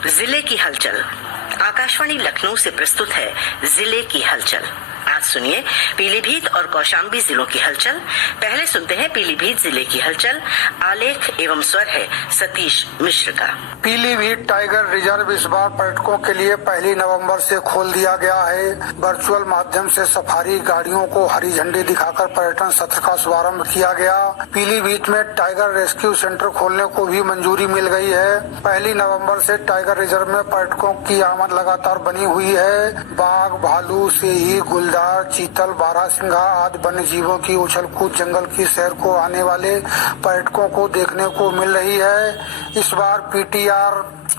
जिले की हलचल। आकाशवाणी लखनऊ से प्रस्तुत है जिले की हलचल। आज सुनिए पीलीभीत और कौशाम्बी जिलों की हलचल। पहले सुनते हैं पीलीभीत जिले की हलचल। आलेख एवं स्वर है सतीश मिश्र का। पीलीभीत टाइगर रिजर्व इस बार पर्यटकों के लिए 1 नवंबर से खोल दिया गया है। वर्चुअल माध्यम से सफारी गाड़ियों को हरी झंडी दिखाकर पर्यटन सत्र का शुभारंभ किया गया। पीलीभीत में टाइगर रेस्क्यू सेंटर खोलने को भी मंजूरी मिल गई है। 1 नवंबर से टाइगर रिजर्व में पर्यटकों की आमद लगातार बनी हुई है। बाघ, भालू, सिंह, गुलदार, चीतल, बारहसिंघा आदि वन्य जीवों की उछल कूद जंगल की सैर को आने वाले पर्यटकों को देखने को मिल रही है। इस बार पीटीआर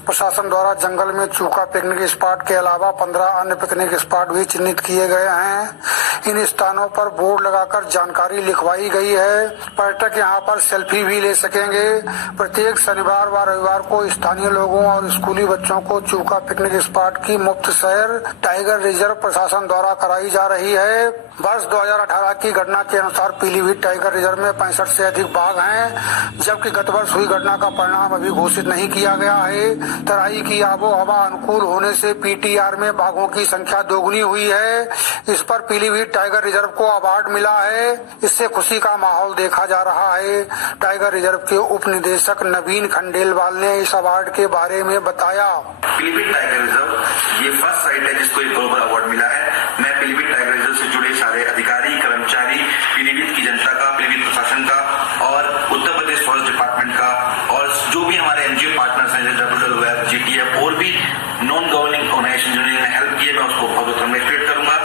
प्रशासन द्वारा जंगल में चूका पिकनिक स्पॉट के अलावा 15 अन्य पिकनिक स्पॉट भी चिन्हित किए गए हैं। इन स्थानों पर बोर्ड लगाकर जानकारी लिखवाई गई है। पर्यटक यहां पर सेल्फी भी ले सकेंगे। प्रत्येक शनिवार व रविवार को स्थानीय लोगों और स्कूली बच्चों को चूका पिकनिक स्पॉट की मुफ्त सैर टाइगर रिजर्व प्रशासन द्वारा कराई जा रही है। वर्ष 2018 की गणना के अनुसार पीलीभीत टाइगर रिजर्व में 65 से अधिक बाघ हैं, जबकि गत वर्ष हुई गणना का परिणाम अभी घोषित नहीं किया गया है। तराई की आबो हवा अनुकूल होने से पीटीआर में बाघों की संख्या दोगुनी हुई है। इस पर पीलीभीत टाइगर रिजर्व को अवार्ड मिला है। इससे खुशी का माहौल देखा जा रहा है। टाइगर रिजर्व के उप निदेशक नवीन खंडेलवाल ने इस अवार्ड के बारे में बताया। पीलीभीत टाइगर रिजर्व ये फर्स्ट साइट है जिसको एक ग्लोबल अवार्ड मिला है। मैं पीलीभीत टाइगर रिजर्व से जुड़े सारे अधिकारी, कर्मचारी, पीलीभीत की जनता का, पीलीभीत प्रशासन का और उत्तर प्रदेश फॉरेस्ट डिपार्टमेंट का और जो भी हमारे एनजीओ पार्टनर्स हैं जैसे जीटीएफ और भी नॉन गवर्निंग ऑर्गेनाइजेशन जिन्होंने हेल्प की है, मैं उसको बहुत कॉन्ग्रेचुलेट करूंगा।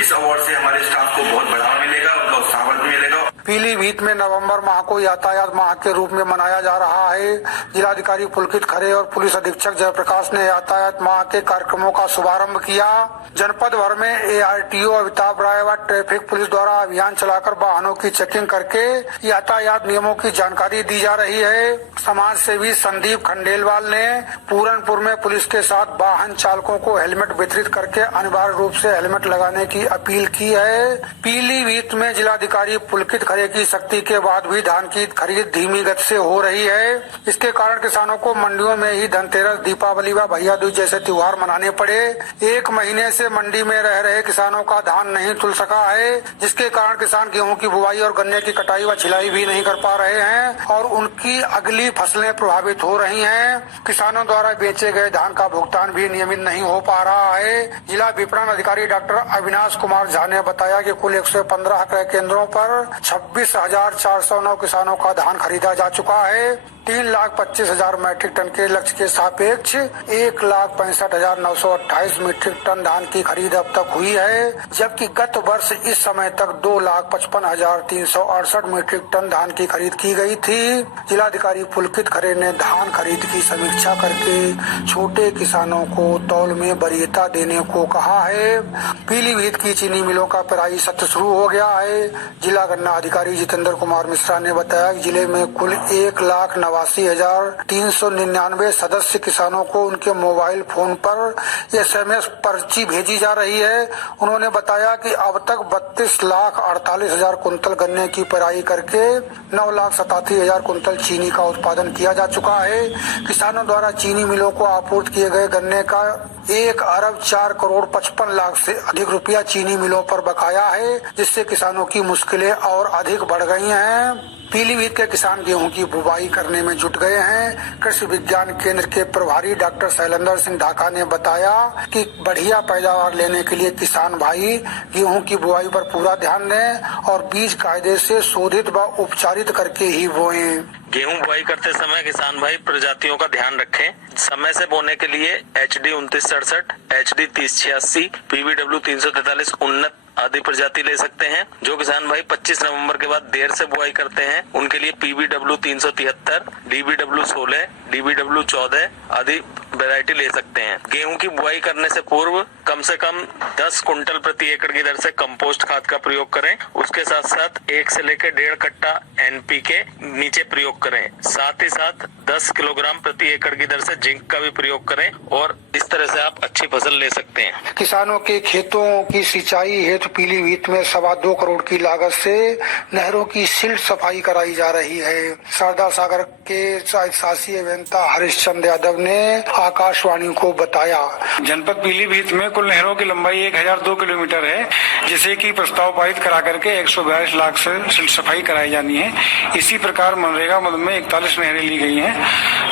इस अवार्ड से हमारे स्टाफ को बहुत बढ़ावा मिलेगा, उनका उत्साह मिलेगा। पीलीभीत में नवंबर माह को यातायात माह के रूप में मनाया जा रहा है। जिलाधिकारी पुलकित खरे और पुलिस अधीक्षक जयप्रकाश ने यातायात माह के कार्यक्रमों का शुभारंभ किया। जनपद भर में एआरटीओ अमिताभ राय व ट्रैफिक पुलिस द्वारा अभियान चलाकर वाहनों की चेकिंग करके यातायात नियमों की जानकारी दी जा रही है। समाज सेवी संदीप खंडेलवाल ने पूरनपुर में पुलिस के साथ वाहन चालकों को हेलमेट वितरित करके अनिवार्य रूप से हेलमेट लगाने की अपील की है। पीलीभीत में जिलाधिकारी पुलकित खरे की सख्ती के बाद भी धान की खरीद धीमी गति से हो रही है। इसके कारण किसानों को मंडियों में ही धनतेरस, दीपावली व भैया दूज जैसे त्योहार मनाने पड़े। 1 महीने से मंडी में रह रहे किसानों का धान नहीं तुल सका है, जिसके कारण किसान गेहूं की बुवाई और गन्ने की कटाई व छिलाई भी नहीं कर पा रहे हैं और उनकी अगली फसलें प्रभावित हो रही हैं। किसानों द्वारा बेचे गए धान का भुगतान भी नियमित नहीं हो पा रहा है। जिला विपणन अधिकारी डॉक्टर अविनाश कुमार झा ने बताया कि कुल 115 क्रय केंद्रों पर 26,409 किसानों का धान खरीदा जा चुका है। 3,25,000 मैट्रिक टन के लक्ष्य के सापेक्ष 1,65,928 मीट्रिक टन धान की खरीद अब तक हुई है, जबकि गत वर्ष इस समय तक 2,55,368 मीट्रिक टन धान की खरीद की गई थी। जिलाधिकारी पुलकित खरे ने धान खरीद की समीक्षा करके छोटे किसानों को तौल में वरीयता देने को कहा है। पीलीभीत की चीनी मिलों का पेराई सत्र शुरू हो गया है। जिला गन्ना अधिकारी जितेंद्र कुमार मिश्रा ने बताया कि जिले में कुल 1,89,399 सदस्य किसानों को उनके मोबाइल फोन पर SMS पर्ची भेजी जा रही है। उन्होंने बताया कि अब तक 32,48,000 कुंतल गन्ने की पेराई करके 9,87,000 कुंतल चीनी का उत्पादन किया जा चुका है। किसानों द्वारा चीनी मिलों को आपूर्ति किए गए गन्ने का 1,04,55,00,000 से अधिक रुपया चीनी मिलों पर बकाया है, जिससे किसानों की मुश्किलें और अधिक बढ़ गई हैं। पीलीभीत के किसान गेहूं की बुवाई करने में जुट गए हैं। कृषि विज्ञान केंद्र के प्रभारी डॉक्टर शैलेंद्र सिंह ढाका ने बताया कि बढ़िया पैदावार लेने के लिए किसान भाई गेहूं की बुआई पर पूरा ध्यान दें और बीज कायदे से शोधित व उपचारित करके ही बोएं। गेहूं बुआई करते समय किसान भाई प्रजातियों का ध्यान रखें। समय से बोने के लिए HD 2967, HD 3086, PBW 343 उन्नत आदि प्रजाति ले सकते हैं। जो किसान भाई 25 नवंबर के बाद देर से बुआई करते हैं उनके लिए PBW 373, DBW 16, DBW 14 आदि वैरायटी ले सकते हैं। गेहूं की बुआई करने से पूर्व कम से कम 10 कुंटल प्रति एकड़ की दर से कंपोस्ट खाद का प्रयोग करें। उसके साथ साथ 1 से लेकर 1.5 कट्टा NPK नीचे प्रयोग करें। साथ ही साथ 10 किलोग्राम प्रति एकड़ की दर से जिंक का भी प्रयोग करें और इस तरह से आप अच्छी फसल ले सकते हैं। किसानों के खेतों की सिंचाई हेतु क्षेत्र पीलीभीत में 2.25 करोड़ की लागत से नहरों की सिल्ट सफाई कराई जा रही है। सरदार सागर के शासी अभियंता हरिश्चंद्र यादव ने आकाशवाणी को बताया। जनपद पीलीभीत में कुल नहरों की लंबाई 1002 किलोमीटर है, जिसे की प्रस्ताव पारित करा करके 142 लाख से सिल्ट सफाई कराई जानी है। इसी प्रकार मनरेगा मद में 41 नहरें ली गई हैं,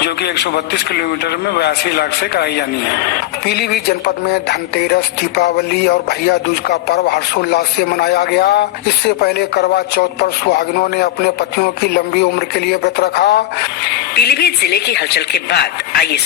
जो कि 132 किलोमीटर में 82 लाख से कराई जानी है। पीलीभीत जनपद में धनतेरस, दीपावली और भैया दूज का पर्व हर्षोल्लास से मनाया गया। इससे पहले करवा चौथ पर सुहागिनों ने अपने पतियों की लंबी उम्र के लिए व्रत रखा। पीलीभीत जिले की हलचल के बाद आइए